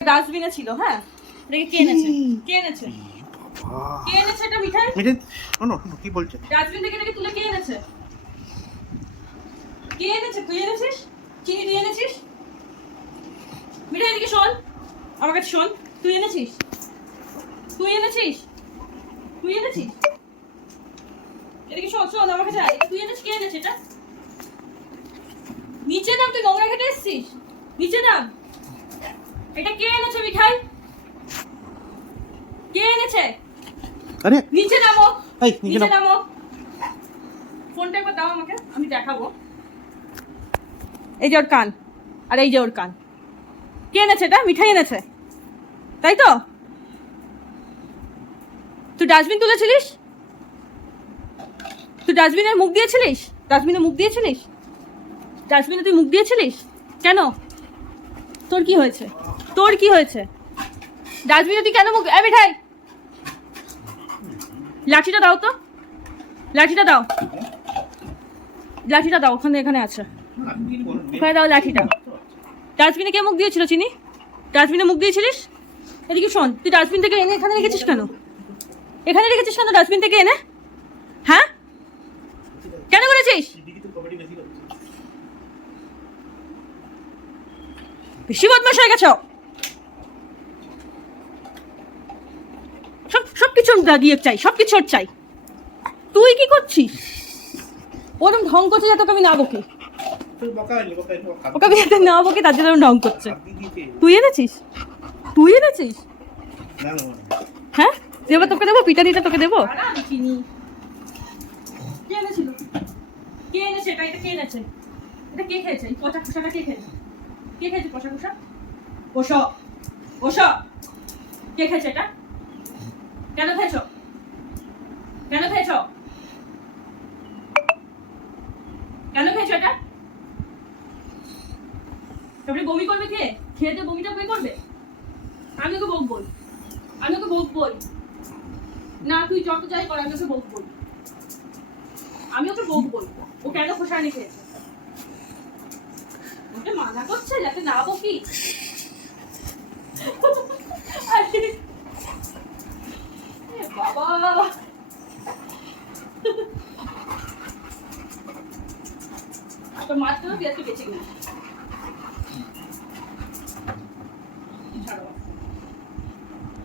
ডাস্টবিনে ছিল হ্যাঁ? এটাকে কে এনেছে? কে? এনেছে? কে এনেছে এটা মিঠাই? মিঠে শোনো কি বলছে? ডাস্টবিন থেকে এটাকে তুলে কে এনেছে? কে এনেছে? তুই এনেছিস? চিনি তুই এনেছিস? মিঠাই এদিকে শোন আমার কাছে শোন তুই এনেছিস? তুই এনেছিস? তুই এনেছিস? এদিকে শোন শোন আমার কাছে। তুই এনেছিস? কে এনেছে এটা? নিচে নাম তুই নোংরা খেতে এসছিস? নিচে নাম। এটা কে এনেছে মিঠাই? কে এনেছে? আরে। নিচে নামো। এই নিচে নামো। ফোনটা একবার দাও আমাকে আমি দেখাবো। এই যে ওর কান আর এই যে ওর কান। কে এনেছে এটা? মিঠাই এনেছে। তাই তো? তুই ডাস্টবিন তুলেছিলিস? তুই ডাস্টবিনের মুখ দিয়েছিলিস? ডাস্টবিনে মুখ দিয়েছিলিস? ডাস্টবিনে তুই মুখ দিয়েছিলিস? কেন? তোর কি হয়েছে? তোর কি হয়েছে? ডাস্টবিনে তুই কেন মুখ এ মিঠাই! লাঠিটা দাও তো। লাঠিটা দাও। লাঠিটা দাও, ওখানে এখানে আছে। ওখানে দাও লাঠিটা। ডাস্টবিনে কে মুখ দিয়েছিল, চিনি? ডাস্টবিনে মুখ দিয়েছিলিস? এদিকে শোন, তুই ডাস্টবিন থেকে এনে এখানে রেখেছিস কেন? এখানে রেখেছিস কেন ডাস্টবিন থেকে এনে? হ্যাঁ? কেন করেছিস? বেশি বদমাস হয়ে গেছ? সব সব কিছু দিয়ে চাই সব কিছু ওর চাই। তুই কি করছিস? ওরম ঢং করছে যে তোকে আমি না বকি। ওকে আমি যাতে না বকি তার জন্য ঢং করছে। তুই এনেছিস? তুই এনেছিস? হ্যাঁ? দেবো তোকে দেবো পিঠা দিতে তোকে দেবো? কে এনেছিল? কে এনেছে? এটা এটা কে এনেছে? এটা কে খেয়েছে? এই পচা খোসাটা কে খেয়েছে? কে খেয়েছে? পচা খোসা ওসো ওসো কে খেয়েছে এটা? কেন খেয়েছো? কেন খেয়েছো? কেন খেয়েছো এটা? তারপরে বমি করবে কে? খেয়ে দিয়ে বমিটা কে করবে? আমি ওকে বকবো আমি ওকে বকবো না, তুই যত যাই কর, আমি ওকে বকবো আমি ওকে বকবো ও কেন খোসা এনে খেয়েছে? ওকে মানা করছে যাতে না বকি? বাবা। তো মাত্র বেঁচে গেলি